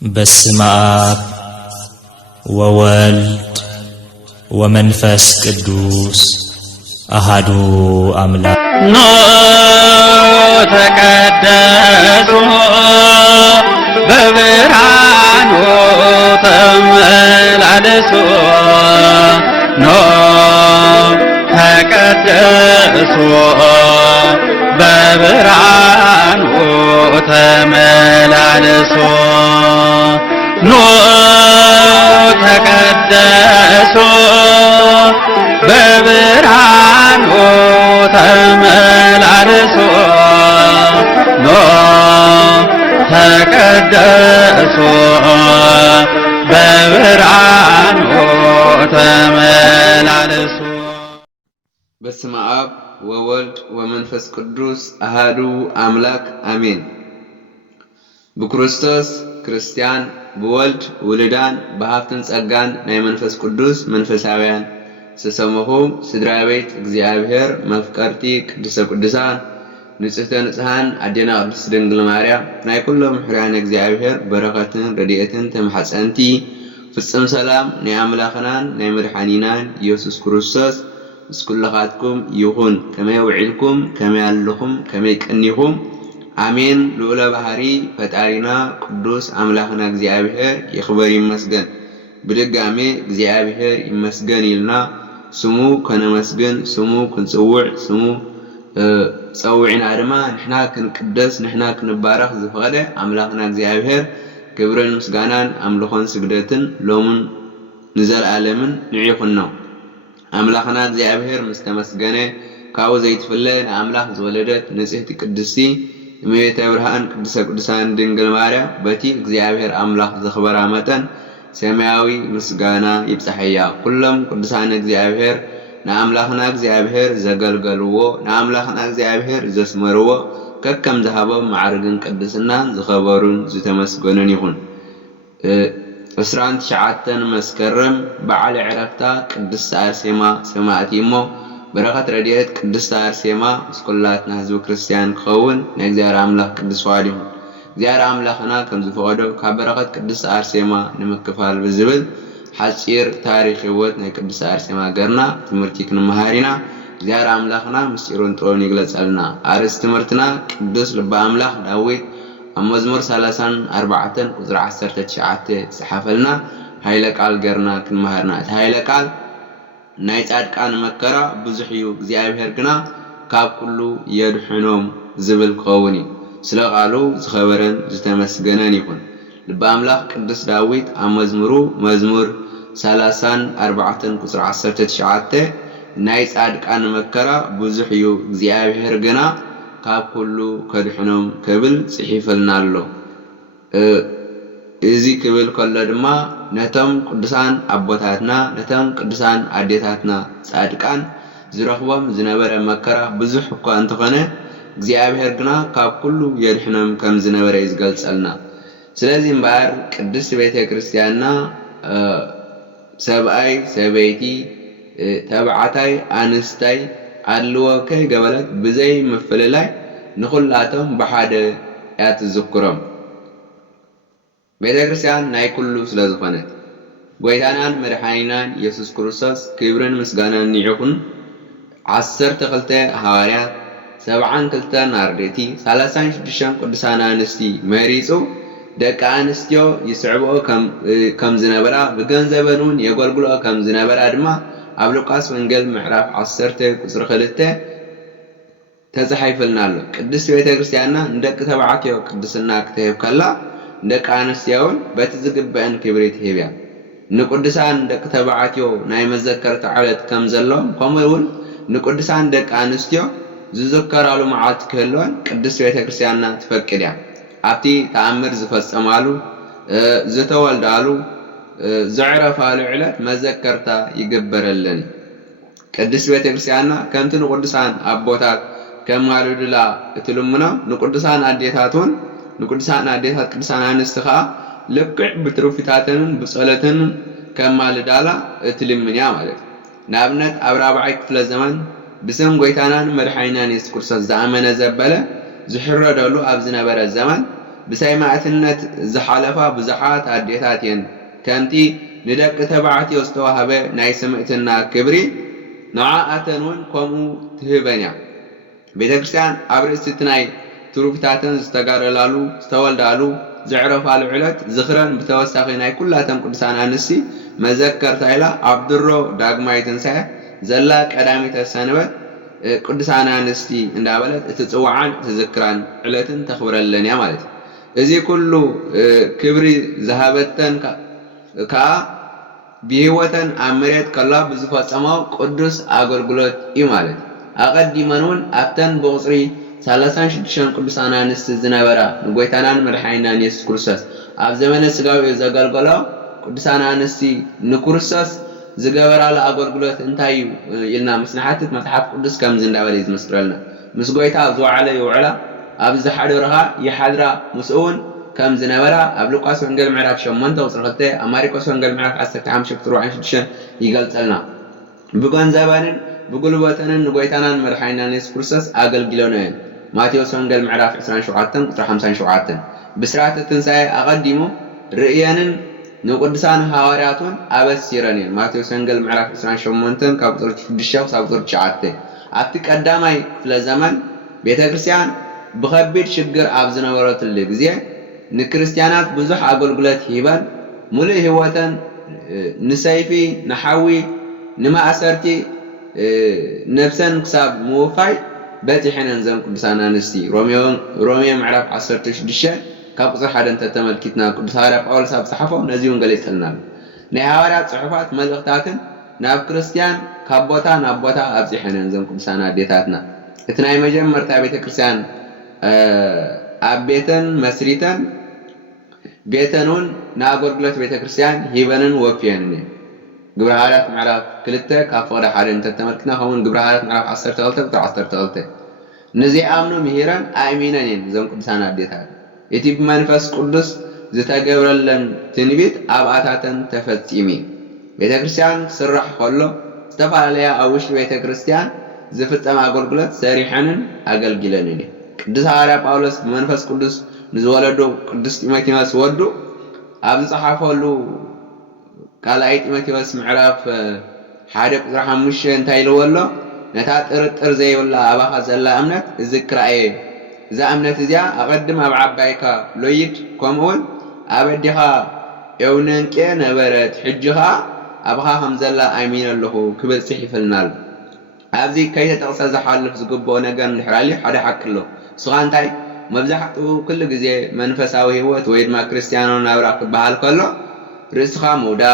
በስመ አብ ወወልድ ወመንፈስ ቅዱስ አሐዱ አምላክ። ኖ ተቀደሱ በብርሃኑ ተመላለሱ ኖ ተቀደሱ በብርሃኑ ተመላለሱ ኖ ተቀደሱ በብርሃኑ ተመላለሱ ኖ ተቀደሱ በብርሃኑ ተመላለሱ። በስመ አብ ወወልድ ወመንፈስ ቅዱስ አሐዱ አምላክ አሜን። በክርስቶስ ክርስቲያን በወልድ ውልዳን በሀብትን ጸጋን ናይ መንፈስ ቅዱስ መንፈሳውያን ዝተሰመኹም ስድራ ቤት እግዚአብሔር መፍቀርቲ ቅድስተ ቅዱሳን ንጽሕተ ንጽሐን አዴና ቅድስት ድንግል ማርያም ናይ ኩሎም ሕርያን እግዚአብሔር በረከትን ረድኤትን ተማሐፀንቲ ፍጽም ሰላም ናይ አምላኽናን ናይ መድኃኒናን ኢየሱስ ክርስቶስ እስኩልኻትኩም ይኹን። ከመይ ውዒልኩም ከመይ ኣለኹም ከመይ ቀኒኹም አሜን። ልዑለ ባህሪ ፈጣሪና ቅዱስ አምላኽና እግዚአብሔር ይኽበር ይመስገን። ብድጋሜ እግዚአብሔር ይመስገን ኢልና ስሙ ከነመስግን ስሙ ክንጽውዕ ስሙ ፀውዒና ድማ ንሕና ክንቅደስ ንሕና ክንባረኽ ዝፈቐደ አምላኽና እግዚአብሔር ክብርን ምስጋናን አምልኾን ስግደትን ሎሙን ንዘለዓለምን ንዕይኹን ነው። አምላኽና እግዚአብሔር ምስተመስገነ ካብኡ ዘይትፍለ ንአምላኽ ዝወለደት ንጽሕቲ ቅድስቲ እመቤተ ብርሃን ቅድስተ ቅዱሳን ድንግል ማርያም በቲ እግዚአብሔር አምላኽ ዘኽበራ መጠን ሰማያዊ ምስጋና ይብጽሐያ። ኩሎም ቅዱሳን እግዚአብሔር ንአምላኽና እግዚአብሔር ዘገልገልዎ ንአምላኽና እግዚአብሔር ዘስመርዎ ከከም ዝሃቦም ማዕርግን ቅድስናን ዝኸበሩን ዝተመስገኑን ይኹን። 29 መስከረም በዓል ዕረፍታ ቅድስት አርሴማ ሰማዕቲ እሞ በረከት ረድኤት ቅድስት አርሴማ እስኩላትና ህዝቢ ክርስቲያን ክኸውን ናይ እግዚአብሔር አምላኽ ቅዱስ ፈቃዱ ይሁን። እግዚአብሔር አምላኽና ከም ዝፈቀዶ ካብ በረከት ቅድስት አርሴማ ንምክፋል ብዝብል ሓፂር ታሪክ ህይወት ናይ ቅድስት አርሴማ ገርና ትምህርቲ ክንመሃር ኢና። እግዚአብሔር አምላኽና ምስጢሩን ጥበቡን ይግለጸልና። አርእስተ ትምህርትና ቅዱስ ልበ አምላኽ ዳዊት ኣብ መዝሙር 34 ቁጥሪ 19 ዝሓፈልና ሃይለ ቃል ገርና ክንመሃርና። እቲ ሃይለ ቃል ናይ ጻድቃን መከራ ብዙሕ እዩ እግዚአብሔር ግና ካብ ኩሉ የድሕኖም ዝብል ክኸውን እዩ። ስለ ቃሉ ዝኸበረን ዝተመስገነን ይኹን። ልበ አምላኽ ቅዱስ ዳዊት ኣብ መዝሙሩ መዝሙር 34 ቁጥሪ 19 ናይ ጻድቃን መከራ ብዙሕ እዩ እግዚአብሔር ግና ካብ ኩሉ ከድሕኖም ክብል ጽሒፈልና ኣሎ። እዚ ክብል ከሎ ድማ ነቶም ቅዱሳን አቦታትና ነቶም ቅዱሳን አዴታትና ጻድቃን ዝረኽቦም ዝነበረ መከራ ብዙሕ እኳ እንተኾነ እግዚአብሔር ግና ካብ ኩሉ የድሕኖም ከም ዝነበረ ይዝገልጸልና። ስለዚ እምበር ቅድስት ቤተ ክርስቲያንና ሰብኣይ ሰበይቲ ተባዕታይ አንስታይ አልዎ ከይገበለት ብዘይ ምፍልላይ ንኹላቶም ብሓደ እያ ትዝክሮም። ቤተ ክርስቲያን ናይ ኩሉ ስለ ዝኾነት ጎይታናን መድኃኒናን ኢየሱስ ክርስቶስ ክብርን ምስጋናን ይኹን። 12 ሐዋርያት 72 አርድእቲ 36 ቅዱሳን አንስቲ መሪጹ ደቂ አንስትዮ ይስዕብኦ ከም ዝነበራ ብገንዘበን እውን የገልግልኦ ከም ዝነበራ ድማ ኣብ ሉቃስ ወንጌል ምዕራፍ 10 ቁጽሪ 2 ተጻሒፍልና ኣሎ። ቅድስት ቤተ ክርስቲያንና እንደቂ ተባዕትዮ ቅድስና ክትህብ ከላ እንደቂ አንስትዮን በቲ ዝግበአን ክብሪ ትህብ እያ። ንቅዱሳን ደቂ ተባዕትዮ ናይ መዘከርታ ዓለት ከም ዘለዎም ከምኡ እውን ንቅዱሳን ደቂ አንስትዮ ዝዝከራሉ መዓልቲ ክህልወን ቅድስት ቤተ ክርስቲያንና ትፈቅድ እያ። ኣብቲ ተኣምር ዝፈጸማሉ ዝተወልዳሉ ዘዕረፋሉ ዕለት መዘከርታ ይግበረለን። ቅድስት ቤተ ክርስቲያንና ከምቲ ንቅዱሳን አቦታት ከማልዱላ እትልምኖ ንቅዱሳን አዴታት እውን ንቅዱሳን አዴታት ቅዱሳን አንስቲ ከዓ ልክዕ ብትሩፊታተንን ብጸሎትን ከማልዳላ እትልምን እያ ማለት እዩ። ንኣብነት ኣብ 4ይ ክፍለ ዘመን ብስም ጎይታናን መድኃኒናን ኢየሱስ ክርስቶስ ዝኣመነ ዘበለ ዝሕረደሉ ኣብ ዝነበረ ዘመን بسيماتነት زحالفا بزحات أديتاتين كمتي ندق تبعتي واستوهب ناي سمعتنا كبري نعاءتنون كمو تهبنيا بيتكريستيان أبرئستناي تروفتاتن استقارلالو استولدالو زعرف على العلت زخرا بتوسخيناي كلاتهم قدسان أنسي مذكر تايلا عبد الرو داغماي تنسى زلا قدامي تسنبت قدسان أنستي اندابلت تتصوعان تذكران علتن تخبرلن يا مالت ازي كله كبري ذهبتن كا بهوتن امريت كلا بزفصماو قدس اغلغلوت اي مالت اقدمنون افتن بقصري 36 قدسان انست زنبرا نغويتانان مدحاينان يسوع ክርስቶስ ኣብ ዘመነ ስጋዊ ዘገልገሎ ቅዱሳን አንስቲ ንክርስቶስ ዝገበራለ አገልግሎት እንታይ ኢልና መስናሓትት መጽሓፍ ቅዱስ ከም ዝንዳበለ ይመስክረልና ምስ ጎይታ ዝዋዕለ ይውዕላ ኣብ ዝሓደረሃ ይሓድራ ምስኡን ከም ዝነበራ ኣብ ሉቃስ ወንጌል ምዕራፍ 8 ቁጥር 2 ኣብ ማርቆስ ወንጌል ምዕራፍ 15 ቁጥር 26 ይገልጸልና ብገንዘባንን ብጉልበተንን ንጎይታናን መድሓይናን ኢየሱስ ክርስቶስ አገልግሎነ ማቴዎስ ወንጌል ምዕራፍ 27 ቁጥር 57 ብስራተ ትንሣኤ አቀዲሙ ርእየንን ንቅዱሳን ሐዋርያቱን አበሲረን ማቴዎስ ወንጌል ምዕራፍ 28 ከቁጥር 6 እስከ ቁጥር 9 አቲ ቀዳማይ ክፍለ ዘመን ቤተክርስቲያን بخبير شجر عبزنا ورات اللجزية نكريستيانات بزح أقول هيبان ملء هواتن نسيفي نحوي نما أسرتي نفسن كسب موفاي باتي حين نزام كبسانا نستي روميو معرف عصرتش دشة كابصر حدا انت تمل كتنا كبسارة أول ساب صحفة نزيون قليت لنا نهارات صحفات ملغتاتن ناب كريستيان كابوتا نابوتا أبزي حين نزام كبسانا ديتاتنا اتناي مجمع مرتبة بيت كريستيان أبيتن مسريتن بيتنون ناقرقلت بيت كريستيان هيبنن وفيانني قبرهالات معرف كلتا كافورة حالين تتمركنا هون قبرهالات معرف 10 نزي آمنو مهيران آمينين زم قدسان أبديتها يتي بمنفس قدس زتا قبرلن تنبيت أبعاتاتن تفتيمي بيت كريستيان سرح خلو استفع عليها أوش بيت كريستيان زفت أما قرقلت ساريحانن أقلقلنني ቅዱስ ሐዋርያ ጳውሎስ መንፈስ ቅዱስ ንዝወለዶ ቅዱስ ጢሞቴዎስ ወዱ ኣብ ጻሓፈሉ ካልኣይ ጢሞቴዎስ ምዕራፍ 1 ቁጥር 5 እንታይ ኢልወሎ ነታ ጥርጥር ዘይብላ ኣባኻ ዘላ እምነት ዝክራኤ እዛ እምነት እዚኣ ኣቐድም ኣብ ዓባይካ ሎይድ ከምኡውን ኣብ ኣዲኻ ኤውነንቄ ነበረት ሕጂኻ ኣባኻ ከም ዘላ ኣሚን ኣለኹ ክበጽሕ ይፈልናል ኣብዚ ከይተጠቕሰ ዝሓልፍ ዝግብኦ ነገር ንሕራሊ ሓደ ሓቅሎ سوانتاي مبزحتو كل جزء منفساوي هوت ويد ما كريستيانو نابرا كبحال كله رزقا مودا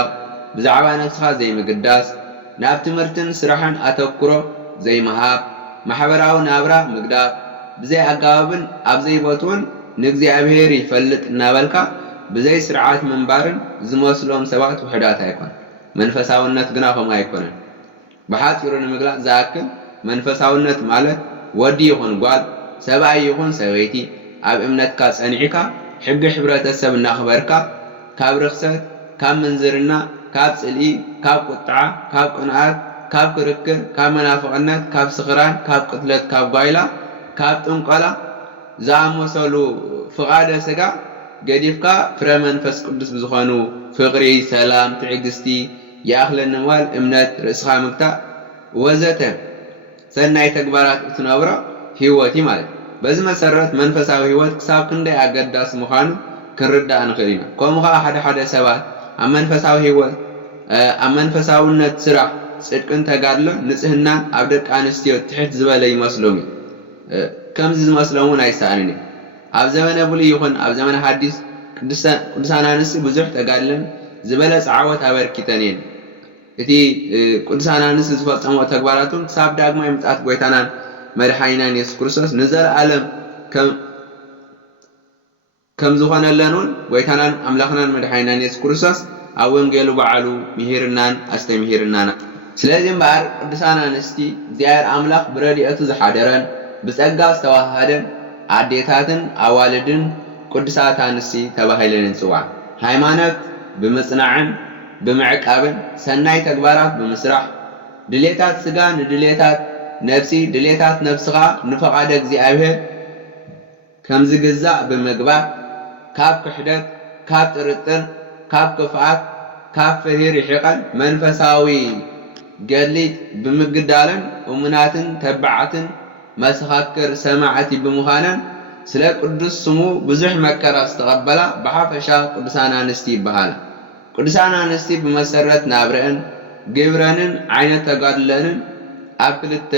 بزعبان نفسها زي مقداس نابت مرتن سرحان أتوكرو زي مهاب محبراو نابرا مقدار بزي أقابن أبزي بوتون نقزي أبهيري فلت نابلكا بزي سرعات منبارن زموسلوم سبات وحدات هيكون منفساو النت قناهم هيكون بحات يرون مقلا زاكن منفساو النت مالت ودي يخون قوال سبعي يكون سويتي أب إمنتك صنعك حق حبرة السب نخبرك كاب رخصت كاب منزرنا كاب سلي كاب قطعة كاب قناعات كاب كركر كاب منافقنات كاب صغران كاب قتلت كاب غايلة كاب تنقلا زعم وصلوا فقادة سكا قديفك فرمان فس قدس بزخانو فقري سلام تعقستي يا أخل النوال إمنت رسخا مكتا وزتم سناي تكبارات تنابرا هيوتي مالك بس مسرت منفساوي هيوت كساب كندي أقداس مخان كنرد أنخرينا كومها حدا سبات أما منفساوي هيوت أما منفساوي نتسرع صدقن تقارله نسهنا عبدك أنستيو تحت زبالة مسلومي كم زي مسلمون أيسانني أب زمان أبولي يخون أب زمان حديث قدسان أنستي بزح تقارلن زبالة سعوات أبركتانين إتي قدسان أنستي زفات سموات تقباراتون كساب داق ما يمتعات قويتانان مدحينان يسوع ክርስቶስ نزل عالم كم زخان لنون ويتنان أملاخنا مدحينان يسوع ክርስቶስ أو وانجيلو بعلو مهيرنان أستمهيرنان سلازم بار قدسان أنستي زيار أملاخ برديئتو زحادران بسأقاس تواهدن عديتاتن أوالدن قدسات أنستي تباهيلن سوا هايمانك بمصنعن بمعقابن سناي تكبارات بمسرح دليتات سجان دليتات نفسي دليتات نفسها نفقادك زي أبهر كم زجزاء بمجبات ካብ ክሕደት ካብ ጥርጥር ካብ ክፍኣት ካብ ፍሂር ይሕቀን መንፈሳዊ ገሊት ብምግዳለን እሙናትን ተባዓትን መስኻክር ሰማዕቲ ብምዃነን ስለ ቅዱስ ስሙ ብዙሕ መከራ ዝተቐበላ ብሓፈሻ ቅዱሳን አንስቲ ይበሃላ። ቅዱሳን አንስቲ ብመሰረት ናብረአን ግብረንን ዓይነት ተጋድለንን ኣብ ክልተ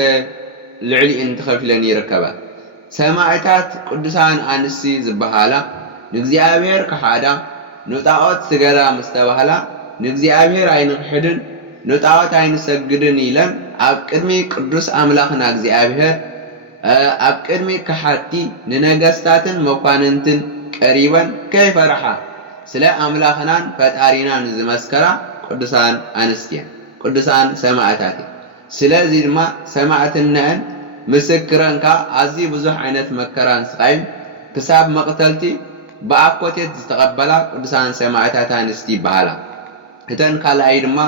ልዕሊእን ተኸፊለን ይርከባ። ሰማዕታት ቅዱሳን አንስቲ ዝበሃላ ንእግዚአብሔር ከሓዳ ንጣዖት ስገዳ ምስ ተባህላ ንእግዚአብሔር ኣይንክሕድን ንጣዖት ኣይንሰግድን ኢለን ኣብ ቅድሚ ቅዱስ ኣምላኽና እግዚአብሔር ኣብ ቅድሚ ከሓቲ ንነገስታትን መኳንንትን ቀሪበን ከይፈርሓ ስለ ኣምላኽናን ፈጣሪናን ዝመስከራ ቅዱሳን አንስቲ ቅዱሳን ሰማዕታት። ስለዚ ድማ ሰማዕትነን ምስክረንካ ኣዝዩ ብዙሕ ዓይነት መከራን ስቃይን ክሳብ መቅተልቲ ብኣኮቴት ዝተቐበላ ቅዱሳን ሰማዕታት አንስቲ ይበሃላ። እተን ካልኣይ ድማ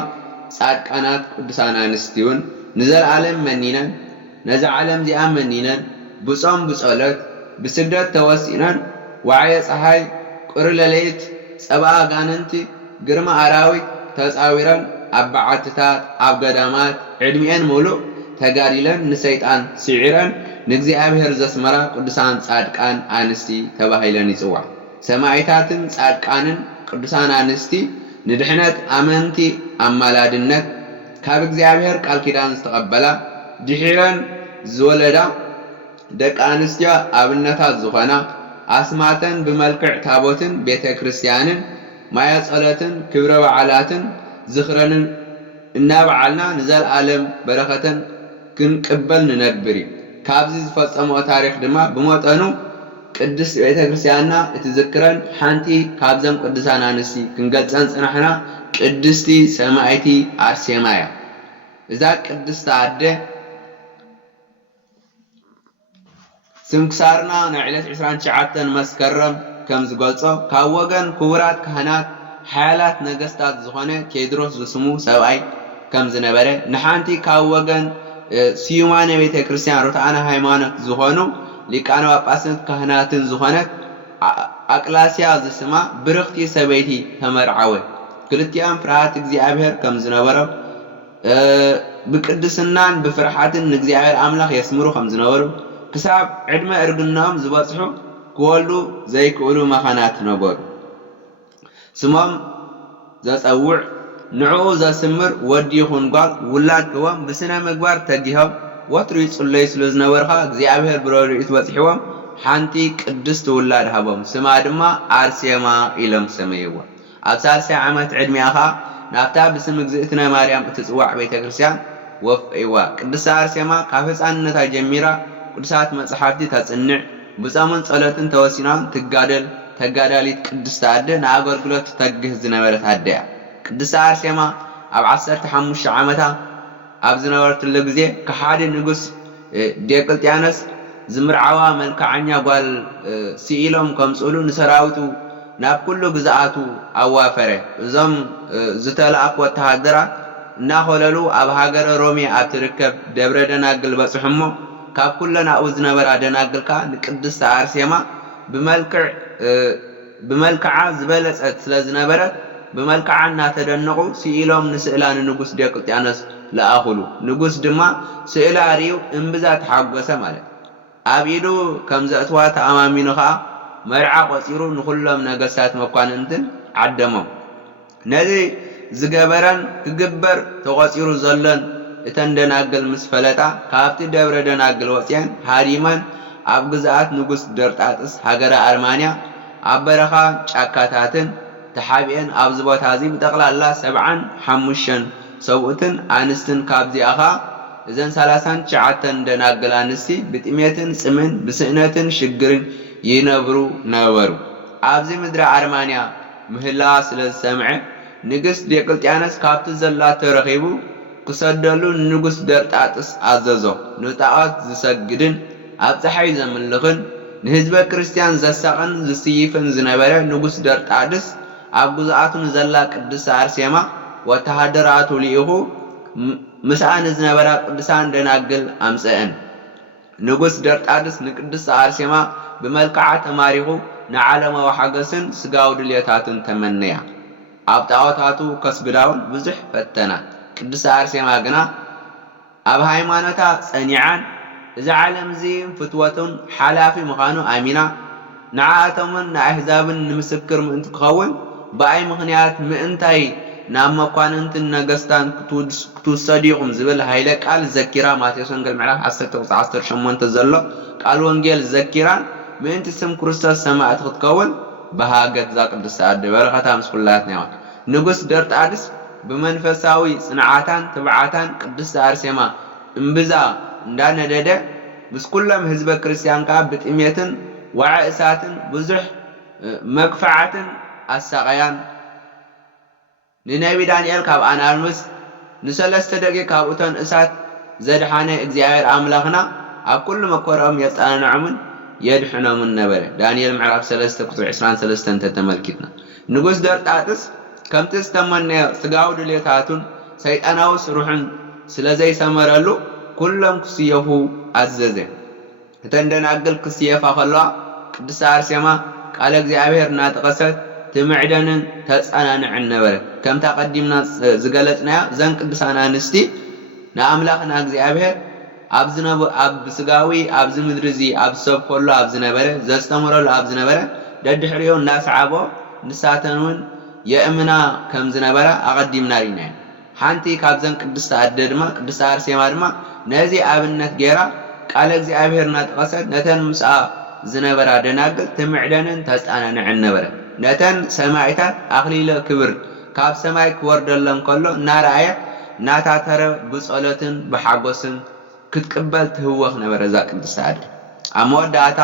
ጻድቃናት ቅዱሳን አንስቲ እውን ንዘለዓለም መኒነን ነዚ ዓለም እዚኣ መኒነን ብጾም ብጸሎት ብስግደት ተወሲነን ዋዕየ ፀሓይ ቁሪ ለለይት ጸብአ ጋነንቲ ግርማ ኣራዊት ተፃዊረን ኣብ በዓትታት ኣብ ገዳማት ዕድሚአን ሙሉእ ተጋዲለን ንሰይጣን ስዒረን ንእግዚአብሔር ዘስመራ ቅዱሳን ጻድቃን አንስቲ ተባሂለን ይጽዋዕ። ሰማዕታትን ጻድቃንን ቅዱሳን አንስቲ ንድሕነት ኣመንቲ ኣማላድነት ካብ እግዚአብሔር ቃል ኪዳን ዝተቐበላ ድሒረን ዝወለዳ ደቂ አንስትዮ ኣብነታት ዝኾና ኣስማተን ብመልክዕ ታቦትን ቤተ ክርስቲያንን ማየ ጸሎትን ክብረ በዓላትን ዝኽረንን እናበዓልና ንዘለዓለም በረኸተን ክንቅበል ንነብር እዩ። ካብዚ ዝፈጸመኦ ታሪክ ድማ ብመጠኑ ቅድስት ቤተ ክርስቲያንና እትዝክረን ሓንቲ ካብዘን ቅዱሳን አንስቲ ክንገልጸን ጽናሕና ቅድስቲ ሰማዕቲ አርሴማ እያ። እዛ ቅድስቲ ኣደ ስንክሳርና ናይ ዕለት 29 መስከረም ከም ዝገልጾ ካብ ወገን ክቡራት ካህናት ሓያላት ነገስታት ዝኾነ ቴዎድሮስ ዝስሙ ሰብኣይ ከም ዝነበረ ንሓንቲ ካብ ወገን ስዩማነ ቤተ ክርስቲያን ርቱዓነ ሃይማኖት ዝኾኑ ሊቃነ ጳጳሳት ካህናትን ዝኾነት ኣቅላስያ ዝስማ ብርኽቲ ሰበይቲ ተመርዓወ። ክልቲኦም ፍርሃት እግዚአብሔር ከም ዝነበረ ብቅድስናን ብፍርሓትን ንእግዚአብሔር ኣምላኽ የስምሩ ከም ዝነበሩ ክሳብ ዕድመ እርግናኦም ዝበፅሑ ክወልዱ ዘይክእሉ መኻናት ነበሩ። ስሞም ዘፀውዕ ንዕኡ ዘስምር ወዲ ይኹን ጓል ውላድ ክቦም ብስነ ምግባር ተጊሆም ወትሩ ይጽለዩ ስለ ዝነበርካ እግዚአብሔር ብረድኤቱ በፂሕዎም ሓንቲ ቅድስቲ ውላድ ሃቦም ስማ ድማ አርሴማ ኢሎም ሰመይዋ። ኣብ 30 ዓመት ዕድሚኣ ኸ ናብታ ብስም እግዝእትነ ማርያም እትጽዋዕ ቤተ ክርስቲያን ወፍይዋ። ቅድስቲ አርሴማ ካብ ህፃንነታ ጀሚራ ቅዱሳት መጽሓፍቲ ተጽንዕ ብጾምን ጸሎትን ተወሲናን ትጋደል ተጋዳሊት ቅድስቲ ኣደ ንኣገልግሎት ተግህ ዝነበረት ኣደ እያ። ቅድስቲ አርሴማ ኣብ 15 ዓመታ ኣብ ዝነበረትሉ ግዜ ከሓዲ ንጉስ ዲዮቅልጥያኖስ ዝምርዓዋ መልክዓኛ ጓል ስኢሎም ከምጽሉ ንሰራዊቱ ናብ ኩሉ ግዛኣቱ ኣዋፈረ። እዞም ዝተላኣክ ወተሃደራት እናኸለሉ ኣብ ሃገረ ሮሜ ኣብ ትርከብ ደብረ ደናግል በጽሕሞ ካብ ኩለን ኣብኡ ዝነበራ ደናግልካ ንቅድስቲ አርሴማ ብመልክዓ ዝበለጸት ስለ ዝነበረት ብመልክዓ እናተደነቑ ስኢሎም ንስእላ ንንጉስ ዲዮቅልጥያኖስ ለኣኹሉ። ንጉስ ድማ ስእላ ርዩ እምብዛ ተሓጐሰ ማለት ኣብ ኢዱ ከም ዘእትዋ ተኣማሚኑ ኸዓ መርዓ ቆፂሩ ንኹሎም ነገስታት መኳንንትን ዓደሞም። ነዚ ዝገበረን ክግበር ተቆፂሩ ዘሎን እተን ደናግል ምስ ፈለጣ ካብቲ ደብረ ደናግል ወፅየን ሃዲመን ኣብ ግዛኣት ንጉስ ደርጣጥስ ሃገረ ኣርማንያ ኣብ በረኻ ጫካታትን ተሓቢአን ኣብዚ ቦታ እዚ ብጠቕላላ 75 ሰብኡትን አንስትን ካብዚኣ ኸ እዘን 39 ደናግል አንስቲ ብጥሜትን ጽምን ብስእነትን ሽግርን ይነብሩ ነበሩ። ኣብዚ ምድሪ ኣርማንያ ምህላዋ ስለ ዝሰምዐ ንግስት ዲዮቅልጥያኖስ ካብቲ ዘላቶ ረኺቡ ክሰደሉ ንንጉስ ደርጣጥስ ኣዘዞ። ንጣዖት ዝሰግድን ኣብ ፀሓይ ዘምልኽን ንህዝበ ክርስቲያን ዘሳቕን ዝስይፍን ዝነበረ ንጉስ ደርጣድስ ኣብ ግዛኣቱ ንዘላ ቅድስቲ አርሴማ ወተሃደራቱ ልኢኹ ምስኣ ንዝነበራ ቅዱሳን ደናግል ኣምፅአን። ንጉስ ደርጣድስ ንቅድስቲ አርሴማ ብመልክዓ ተማሪኹ ንዓለማዊ ሓገስን ስጋዊ ድልየታትን ተመነያ ኣብ ጣዖታቱ ከስግዳውን ብዙሕ ፈተና ቅድስቲ ኣርሴማ ግና ኣብ ሃይማኖታ ጸኒዓን እዚ ዓለም እዚ ፍትወቱን ሓላፊ ምዃኑ ኣሚና ንዓኣቶምን ንኣሕዛብን ንምስክር ምእንቲ ክኸውን ብኣይ ምኽንያት ምእንታይ ናብ መኳንንትን ነገስታን ክትውሰዱ ኢኹም ዝብል ሃይለ ቃል ዘኪራ ማቴዎስ ወንጌል ምዕራፍ 10:18 ዘሎ ቃል ወንጌል ዘኪራን ምእንቲ ስም ክርስቶስ ሰማዕቲ ክትከውን በሃገት ዛ ቅድስቲ ኣደ በረኸታ ምስ ኩላትና ይኹን። ንጉስ ደርጣድስ ብመንፈሳዊ ጽንዓታን ትብዓታን ቅድስቲ ኣርሴማ እምብዛ እንዳነደደ ምስ ኩሎም ህዝበ ክርስቲያን ከዓ ብጥሜትን ዋዕ እሳትን ብዙሕ መግፋዓትን ኣሳቀያን ንነቢ ዳንኤል ካብ ኣናብስ ንሰለስተ ደቂቅ ካብ እቶን እሳት ዘድሓነ እግዚአብሔር ኣምላኽና ኣብ ኩሉ መኮርኦም የጣናንዖምን የድሕኖምን ነበረ። ዳንኤል ምዕራፍ 3:23 ተተመልኪትና ንጉስ ደርጣጥስ ከምቲ ዝተመነየ ስጋዊ ድልየታቱን ሰይጣናዊ ስሩሕን ስለዘይሰመረሉ ኩሎም ክስየፉ ኣዘዘ። እተን ደናግል ክስየፋ ከለዋ ቅድስቲ ኣርሴማ ቃለ እግዚአብሔር እናጠቐሰት ትምዕደንን ተጸናንዕን ነበረ። ከምታ ቀዲምና ዝገለጽናዮ ዘን ቅዱሳን አንስቲ ንኣምላኽና እግዚአብሔር ኣብ ስጋዊ ኣብ ምድሪ እዚ ኣብ ሰብ ከሎ ኣብ ዝነበረ ዘስተምረሉ ኣብ ዝነበረ ደድሕሪኡ እናሰዓቦ ንሳተን እውን የእምና ከም ዝነበረ ኣቀዲምና ሪና ሓንቲ ካብዘን ቅድስቲ ኣደ ድማ ቅድስቲ ኣርሴማ ድማ ነዚ ኣብነት ጌራ ቃለ እግዚአብሔር እናጠቐሰት ነተን ምስኣ ዝነበራ ደናግል ትምዕደንን ተጸናንዕን ነበረ። ነተን ሰማዕታት ኣኽሊለ ክብር ካብ ሰማይ ክወርደለን ከሎ እናረኣየ እናታተረ ብጸሎትን ብሓጎስን ክትቅበል ትህወኽ ነበረ ዛ ቅድስቲ ኣደ። ኣብ መወዳእታ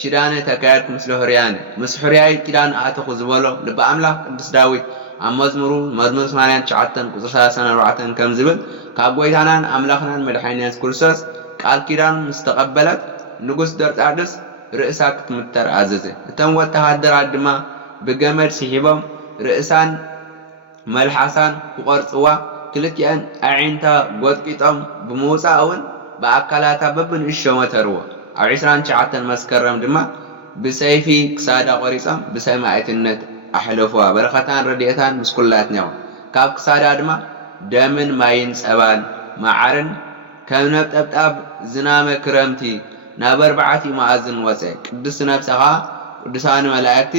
ኪዳነ ተካየድኩ ምስለ ሕርያን ምስ ሕርያይ ኪዳን ኣተኹ ዝበሎ ልበ ኣምላኽ ቅዱስ ዳዊት ኣብ መዝሙሩ መዝሙር 89:34 ከም ዝብል ካብ ጎይታናን ኣምላኽናን መድሓኒትና ክርስቶስ ቃል ኪዳን ምስ ተቐበለት ንጉስ ደርጣድስ ርእሳ ክትምተር ኣዘዘ። እቶም ወተሃደራት ድማ ብገመድ ስሒቦም ርእሳን መልሓሳን ክቆርጽዋ ክልቲአን ኣዒንታ ጎጥቂጦም ብምውፃእ እውን ብኣካላታ በብንእሽቶ መተርዎ። ኣብ 29 መስከረም ድማ ብሰይፊ ክሳዳ ቆሪጾም ብሰማዕትነት ኣሕለፉዋ። በረኸታን ረድኤታን ምስ ኩላትና ይኹን። ካብ ክሳዳ ድማ ደምን ማይን ጸባን ማዓርን ከም ነጠብጣብ ዝናመ ክረምቲ ናብ 4 መኣዝን ወፀ። ቅድስቲ ነፍሳ ከዓ ቅዱሳን መላእክቲ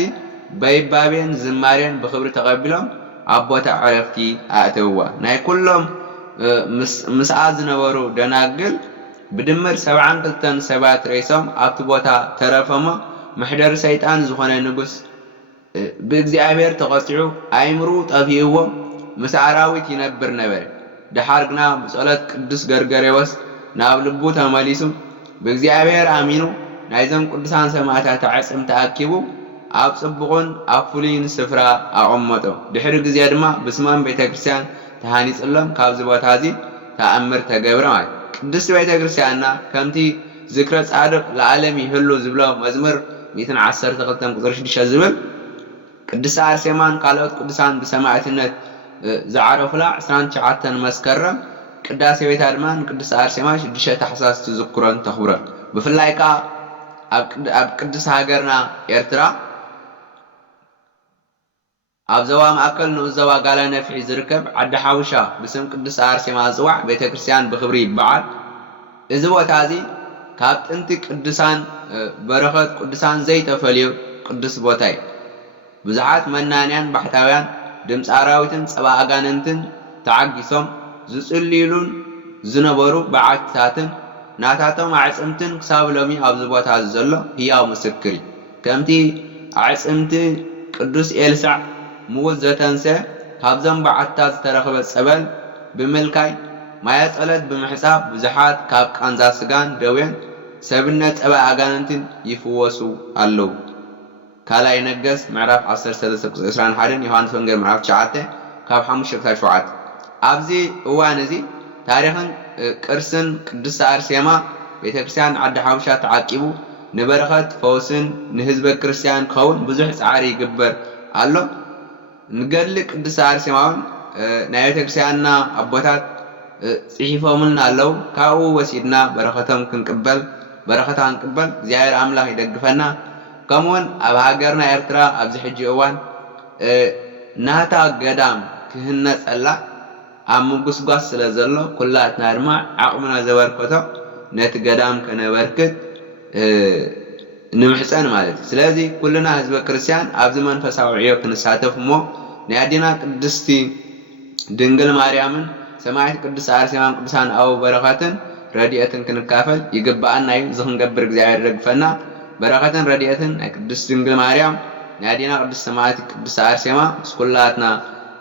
በይባቤን ዝማሬን ብክብሪ ተቐቢሎም ኣብ ቦታ ዕረፍቲ ኣእተውዋ። ናይ ኩሎም ምስኣ ዝነበሩ ደናግል ብድምር 72 ሰባት ሬሶም ኣብቲ ቦታ ተረፈሞ ምሕደር ሰይጣን ዝኾነ ንጉስ ብእግዚአብሔር ተቐፂዑ ኣይምሩ ጠፊእዎ ምስ ኣራዊት ይነብር ነበረ። ድሓር ግና ብጸሎት ቅዱስ ገርገሬዎስ ናብ ልቡ ተመሊሱ ብእግዚአብሔር ኣሚኑ ናይዘን ቅዱሳን ሰማዕታት ዓጽም ተኣኪቡ ኣብ ጽቡቕን ኣብ ፍሉይን ስፍራ ኣቐመጦ። ድሕሪ ግዜ ድማ ብስመን ቤተክርስትያን ተሃኒጽሎም ካብዚ ቦታ እዚ ተኣምር ተገብረ ማለት። ቅድስቲ ቤተክርስትያንና ከምቲ ዝክረ ጻድቕ ለዓለም ይህሉ ዝብሎ መዝሙር 112:6 ዝብል ቅድስቲ ኣርሴማን ካልኦት ቅዱሳን ብሰማዕትነት ዝዓረፉላ 29 መስከረም ቅዳሴ ቤታ ድማ ንቅድስቲ ኣርሴማ 6 ታሕሳስ ትዝክሮን ተኽብሮን። ብፍላይ ከዓ ኣብ ቅድስቲ ሃገርና ኤርትራ ኣብ ዞባ ማእከል ንዑስ ዞባ ጋላ ነፍሒ ዝርከብ ዓዲ ሓውሻ ብስም ቅድስቲ ኣርሴማ ዝጽዋዕ ቤተክርስትያን ብክብሪ ይበዓል። እዚ ቦታ እዚ ካብ ጥንቲ ቅዱሳን በረኸት ቅዱሳን ዘይተፈልዩ ቅዱስ ቦታ እዩ። ብዙሓት መናንያን ባሕታውያን ድምፂ ኣራዊትን ጸባ ኣጋንንትን ተዓጊሶም ዝጽልዩሉን ዝነበሩ በዓትታትን ናታቶም ኣዕጽምትን ክሳብ ሎሚ ኣብዚ ቦታ ዘሎ ህያው ምስክር እዩ። ከምቲ ኣዕጽምቲ ቅዱስ ኤልሳዕ ምዉት ዘተንሰ ካብዞም በዓትታት ዝተረኸበ ጸበል ብምልካይ ማየ ጸሎት ብምሕጻብ ብዙሓት ካብ ቃንዛ ስጋን ደዌን ሰብነት ጸባ ኣጋንንትን ይፍወሱ ኣለዉ። ካልኣይ ነገሥት ምዕራፍ 13:21 ዮሃንስ ወንጌል ምዕራፍ 9 ካብ 5-7 ኣብዚ እዋን እዚ ታሪኽን ቅርስን ቅድስቲ ኣርሴማ ቤተክርስትያን ዓዲ ሓውሻ ተዓቂቡ ንበረኸት ፈውስን ንህዝበ ክርስቲያን ክኸውን ብዙሕ ጻዕሪ ይግበር ኣሎ። ንገድሊ ቅድስቲ ኣርሴማ እውን ናይ ቤተክርስትያንና ኣቦታት ጽሒፎምልና ኣለዉ። ካብኡ ወሲድና በረኸቶም ክንቅበል እግዚአብሔር ኣምላኽ ይደግፈና። ከምኡውን ኣብ ሃገርና ኤርትራ ኣብዚ ሕጂ እዋን ናታ ገዳም ክህነፀላ ኣብ ምጉስጓስ ስለ ዘሎ ኩላትና ድማ ዓቕምና ዘበርከቶ ነቲ ገዳም ከነበርክት ንምሕፀን ማለት እዩ። ስለዚ ኩልና ህዝበ ክርስቲያን ኣብዚ መንፈሳዊ ዕዮ ክንሳተፍ እሞ ናይ ኣዴና ቅድስቲ ድንግል ማርያምን ሰማዕት ቅዱስ ኣርሴማን ቅዱሳን ኣበው በረኸትን ረድኤትን ክንካፈል ይግባአና እዩ። እዚ ክንገብር እግዚአብሔር ደግፈና። በረኸትን ረድኤትን ናይ ቅድስት ድንግል ማርያም ናይ ኣዴና ቅድስት ሰማዕት ቅዱስ ኣርሴማ ምስ ኩላትና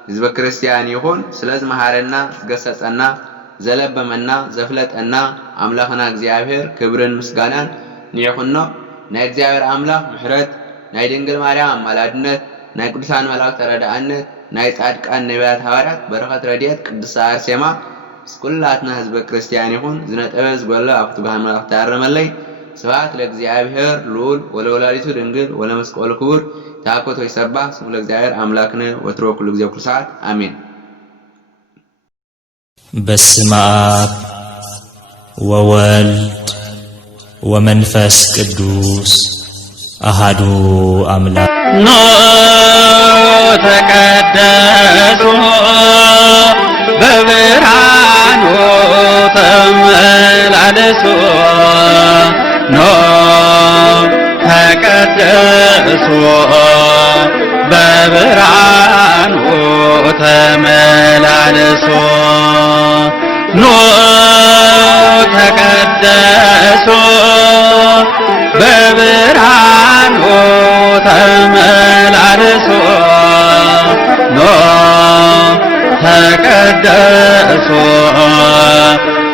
ህዝበ ክርስቲያን ይኹን። ስለዚ መሃረና ዝገሰጸና ዘለበመና ዘፍለጠና ኣምላኽና እግዚአብሔር ክብርን ምስጋናን ንይኹኖ። ናይ እግዚአብሔር ኣምላኽ ምሕረት፣ ናይ ድንግል ማርያም ኣማላድነት፣ ናይ ቅዱሳን መላእክት ተረዳእነት፣ ናይ ጻድቃን ነቢያት ሐዋርያት በረኸት ረድኤት ቅድስት ኣርሴማ ምስ ኩላትና ህዝበ ክርስቲያን ይኹን። ዝነጠበ ዝጎለ ኣብቲ ባህል መላእክት ታረመለይ። ስብሐት ለእግዚአብሔር ልዑል ወለወላዲቱ ድንግል ወለመስቀሉ ክቡር። ታኮቶ ይሰባህ ስሙ ለእግዚአብሔር አምላክነ ወትሮ ኩሉ ጊዜ ኩሉ ሰዓት አሜን። በስመ አብ ወወልድ ወመንፈስ ቅዱስ አሃዱ አምላክ። ኖ ተቀደሱ በብርሃኑ ተመላለሱ። ኖ ተቀደሱ በብርሃኑ ተመላለሱ። ኖ ተቀደሱ በብርሃኑ ተመላለሱ። ኖ ተቀደሱ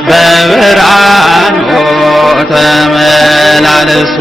በብርሃኑ ተመላለሱ።